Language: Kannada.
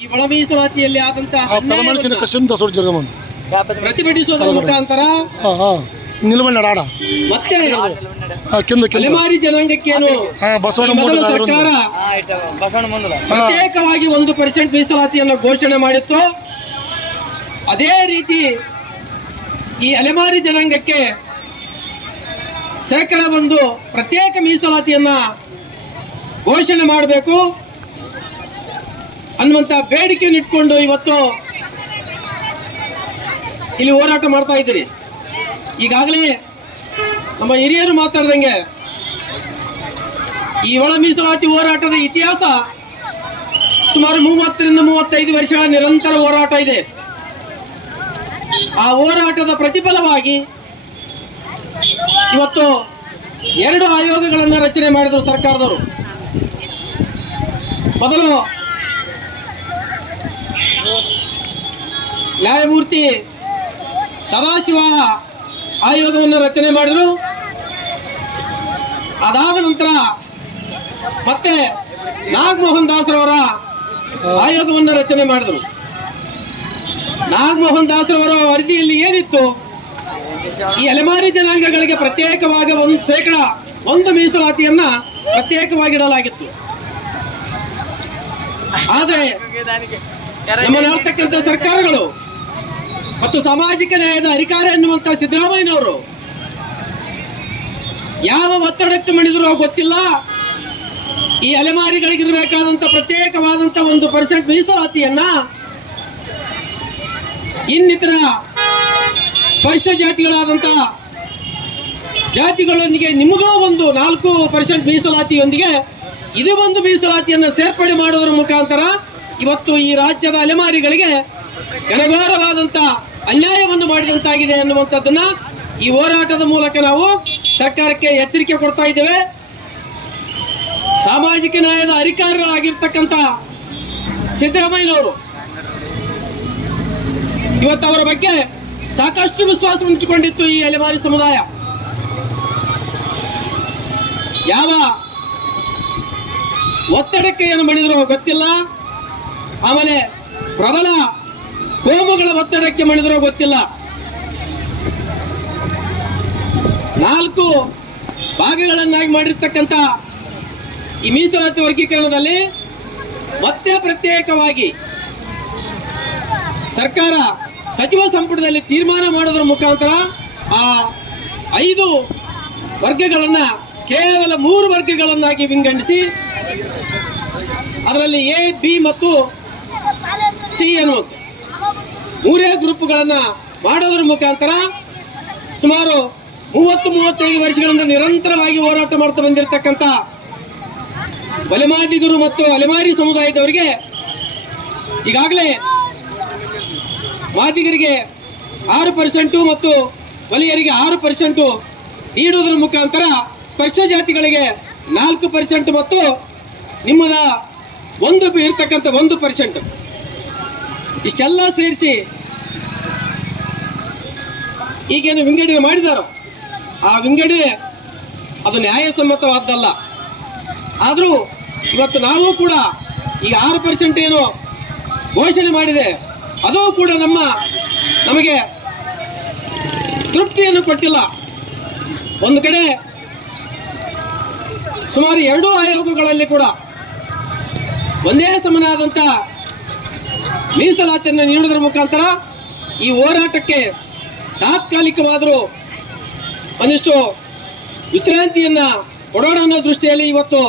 ಈ ಒಳ ಮೀಸಲಾತಿಯಲ್ಲಿ ಆದಂತಹ ಕಳಮಳಿಸಿನ ಕಸಿಂದ ಸುಡ್ ಜರುಗಮನ್ ಪ್ರತಿಭಟಿಸುವುದರ ಮುಖಾಂತರ ನಿಲುವಳಿ ನಡಾಡ ಮತ್ತೆ ಕಿಂದ ಜನಾಂಗಕ್ಕೆ ಜನಾಂಗಕ್ಕೇನು ಬಸವಣ್ಣ ಮೊದಲು ಸರ್ಕಾರ ಪ್ರತ್ಯೇಕವಾಗಿ ಒಂದು ಪರ್ಸೆಂಟ್ ಮೀಸಲಾತಿಯನ್ನು ಘೋಷಣೆ ಮಾಡಿತ್ತು. ಅದೇ ರೀತಿ ಈ ಅಲೆಮಾರಿ ಜನಾಂಗಕ್ಕೆ ಶೇಕಡ ಒಂದು ಪ್ರತ್ಯೇಕ ಮೀಸಲಾತಿಯನ್ನ ಘೋಷಣೆ ಮಾಡಬೇಕು. ಅನ್ನುವಂಥ ಬೇಡಿಕೆಯನ್ನು ಇಟ್ಕೊಂಡು ಇವತ್ತು ಇಲ್ಲಿ ಹೋರಾಟ ಮಾಡ್ತಾ ಇದ್ದೀರಿ. ಈಗಾಗಲೇ ನಮ್ಮ ಹಿರಿಯರು ಮಾತಾಡ್ದಂಗೆ ಈ ಒಳ ಮೀಸಲಾತಿ ಹೋರಾಟದ ಇತಿಹಾಸ ಸುಮಾರು ಮೂವತ್ತರಿಂದ ಮೂವತ್ತೈದು ವರ್ಷಗಳ ನಿರಂತರ ಹೋರಾಟ ಇದೆ. ಆ ಹೋರಾಟದ ಪ್ರತಿಫಲವಾಗಿ ಇವತ್ತು ಎರಡು ಆಯೋಗಗಳನ್ನು ರಚನೆ ಮಾಡಿದರು ಸರ್ಕಾರದವರು. ಮೊದಲು ನ್ಯಾಯಮೂರ್ತಿ ಸದಾಶಿವ ಆಯೋಗವನ್ನು ರಚನೆ ಮಾಡಿದರು. ಅದಾದ ನಂತರ ಮತ್ತೆ ನಾಗಮೋಹನ್ ದಾಸರವರ ಆಯೋಗವನ್ನು ರಚನೆ ಮಾಡಿದರು. ನಾಗಮೋಹನ್ ದಾಸರವರ ವರದಿಯಲ್ಲಿ ಏನಿತ್ತು? ಈ ಅಲೆಮಾರಿ ಜನಾಂಗಗಳಿಗೆ ಪ್ರತ್ಯೇಕವಾಗಿ ಒಂದು ಶೇಕಡ, ಒಂದು ಮೀಸಲಾತಿಯನ್ನ ಪ್ರತ್ಯೇಕವಾಗಿಡಲಾಗಿತ್ತು. ಆದರೆ ನಮ್ಮನ್ನಾಳ್ತಕ್ಕಂಥ ಸರ್ಕಾರಗಳು ಮತ್ತು ಸಾಮಾಜಿಕ ನ್ಯಾಯದ ಅಧಿಕಾರ ಎನ್ನುವಂತ ಸಿದ್ದರಾಮಯ್ಯನವರು ಯಾವ ಒತ್ತಡಕ್ಕೆ ಮಣಿದ್ರು ಗೊತ್ತಿಲ್ಲ. ಈ ಅಲೆಮಾರಿಗಳಿಗಿರಬೇಕಾದಂತ ಪ್ರತ್ಯೇಕವಾದಂತ ಒಂದು ಪರ್ಸೆಂಟ್ ಮೀಸಲಾತಿಯನ್ನ ಇನ್ನಿತರ ಸ್ಪರ್ಶ ಜಾತಿಗಳಾದಂತ ಜಾತಿಗಳೊಂದಿಗೆ ನಿಮಗೂ ಒಂದು ನಾಲ್ಕು ಪರ್ಸೆಂಟ್ ಮೀಸಲಾತಿಯೊಂದಿಗೆ ಇದು ಒಂದು ಮೀಸಲಾತಿಯನ್ನು ಸೇರ್ಪಡೆ ಮಾಡುವುದರ ಮುಖಾಂತರ ಇವತ್ತು ಈ ರಾಜ್ಯದ ಅಲೆಮಾರಿಗಳಿಗೆ ಘನಘೋರವಾದಂತ ಅನ್ಯಾಯವನ್ನು ಮಾಡಿದಂತಾಗಿದೆ ಅನ್ನುವಂಥದ್ದನ್ನ ಈ ಹೋರಾಟದ ಮೂಲಕ ನಾವು ಸರ್ಕಾರಕ್ಕೆ ಎಚ್ಚರಿಕೆ ಕೊಡ್ತಾ ಇದ್ದೇವೆ. ಸಾಮಾಜಿಕ ನ್ಯಾಯದ ಅಧಿಕಾರರಾಗಿರ್ತಕ್ಕಂಥ ಸಿದ್ದರಾಮಯ್ಯನವರು ಇವತ್ತು ಅವರ ಬಗ್ಗೆ ಸಾಕಷ್ಟು ವಿಶ್ವಾಸ ಉಂಟುಕೊಂಡಿತ್ತು ಈ ಅಲೆಮಾರಿ ಸಮುದಾಯ. ಯಾವ ಒತ್ತಡಕ್ಕೆ ಏನು ಮಾಡಿದ್ರು ಗೊತ್ತಿಲ್ಲ? ಆಮೇಲೆ ಪ್ರಬಲ ಕೋಮುಗಳ ಒತ್ತಡಕ್ಕೆ ಮಣಿದ್ರು ಗೊತ್ತಿಲ್ಲ. ನಾಲ್ಕು ಭಾಗಗಳನ್ನಾಗಿ ಮಾಡಿರ್ತಕ್ಕಂಥ ಈ ಮೀಸಲಾತಿ ವರ್ಗೀಕರಣದಲ್ಲಿ ಮತ್ತೆ ಪ್ರತ್ಯೇಕವಾಗಿ ಸರ್ಕಾರ ಸಚಿವ ಸಂಪುಟದಲ್ಲಿ ತೀರ್ಮಾನ ಮಾಡೋದ್ರ ಮುಖಾಂತರ ಆ ಐದು ವರ್ಗಗಳನ್ನ ಕೇವಲ ಮೂರು ವರ್ಗಗಳನ್ನಾಗಿ ವಿಂಗಡಿಸಿ ಅದರಲ್ಲಿ ಎ ಬಿ ಮತ್ತು ಸಿ ಅನ್ನುವಂಥ ಮೂರೇ ಗ್ರೂಪ್ಗಳನ್ನು ಮಾಡೋದ್ರ ಮುಖಾಂತರ ಸುಮಾರು ಮೂವತ್ತು, ಮೂವತ್ತೈದು ವರ್ಷಗಳಿಂದ ನಿರಂತರವಾಗಿ ಹೋರಾಟ ಮಾಡ್ತಾ ಬಂದಿರತಕ್ಕಂಥ ಬಲೆಮಾದಿಗರು ಮತ್ತು ಅಲೆಮಾರಿ ಸಮುದಾಯದವರಿಗೆ ಈಗಾಗಲೇ ಮಾದಿಗರಿಗೆ ಆರು ಪರ್ಸೆಂಟು ಮತ್ತು ಬಲಿಯರಿಗೆ ಆರು ಪರ್ಸೆಂಟು ನೀಡುವುದರ ಮುಖಾಂತರ ಸ್ಪರ್ಶ ಜಾತಿಗಳಿಗೆ ನಾಲ್ಕು ಪರ್ಸೆಂಟ್ ಮತ್ತು ನಿಮ್ಮದ ಒಂದು ಇರ್ತಕ್ಕಂಥ ಒಂದು ಪರ್ಸೆಂಟ್ ಇಷ್ಟೆಲ್ಲ ಸೇರಿಸಿ ಈಗೇನು ವಿಂಗಡಣೆ ಮಾಡಿದಾರೋ, ಆ ವಿಂಗಡಣೆ ಅದು ನ್ಯಾಯಸಮ್ಮತವಾದ್ದಲ್ಲ. ಆದರೂ ಇವತ್ತು ನಾವು ಕೂಡ ಈ ಆರು ಪರ್ಸೆಂಟ್ ಏನು ಘೋಷಣೆ ಮಾಡಿದೆ, ಅದು ಕೂಡ ನಮ್ಮ, ನಮಗೆ ತೃಪ್ತಿಯನ್ನು ಕೊಟ್ಟಿಲ್ಲ. ಒಂದು ಕಡೆ ಸುಮಾರು ಎರಡೂ ಆಯೋಗಗಳಲ್ಲಿ ಕೂಡ ಒಂದೇ ಸಮನಾದಂಥ ಮೀಸಲಾತಿಯನ್ನು ನೀಡುವುದರ ಮುಖಾಂತರ ಈ ಹೋರಾಟಕ್ಕೆ ತಾತ್ಕಾಲಿಕವಾದರೂ ಒಂದಿಷ್ಟು ವಿಶ್ರಾಂತಿಯನ್ನ ಕೊಡೋಣ ಅನ್ನೋ ದೃಷ್ಟಿಯಲ್ಲಿ ಇವತ್ತು